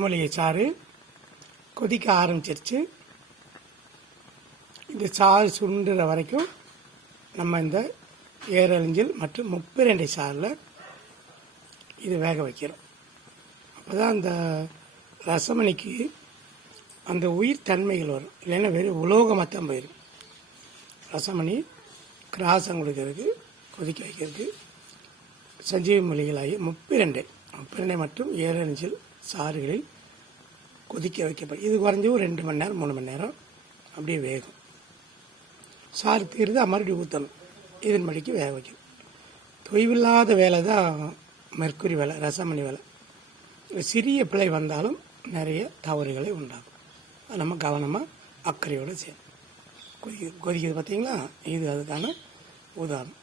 மூலிகை சாறு கொதிக்க ஆரம்பிச்சிருச்சு. இந்த சாறு சுண்டுற வரைக்கும் நம்ம இந்த ஏரழிஞ்சல் மற்றும் முப்பிரண்டை சாறில் இது வேக வைக்கிறோம். அப்போ தான் அந்த ரசமணிக்கு அந்த உயிர் தன்மைகள் வரும். இல்லைன்னா வெறும் உலோகமாக தான் போயிடும். ரசமணி கிராசம் கொடுக்கறதுக்கு கொதிக்க வைக்கிறதுக்கு சஞ்சீவி மூலிகளாகி முப்பிரண்டை மற்றும் ஏரழிஞ்சல் சாறுகளில் கொதிக்க வைக்கப்படும். இது குறைஞ்சி ஒரு 2 மணி நேரம் 3 மணி நேரம் அப்படியே வேகும். சாறு தீர்ந்து மறுபடியும் ஊற்றணும். இதன் படிக்கு வேக வைக்கணும். தொய்வில்லாத வேலை தான் மெர்க்குரி வேலை, ரசமணி வேலை. சிறிய பிழை வந்தாலும் நிறைய தவறுகளை உண்டாகும். அது நம்ம கவனமாக அக்கறையோடு செய்யணும். கொதிக்குது பார்த்தீங்களா? இது அதுக்கான உதாரணம்.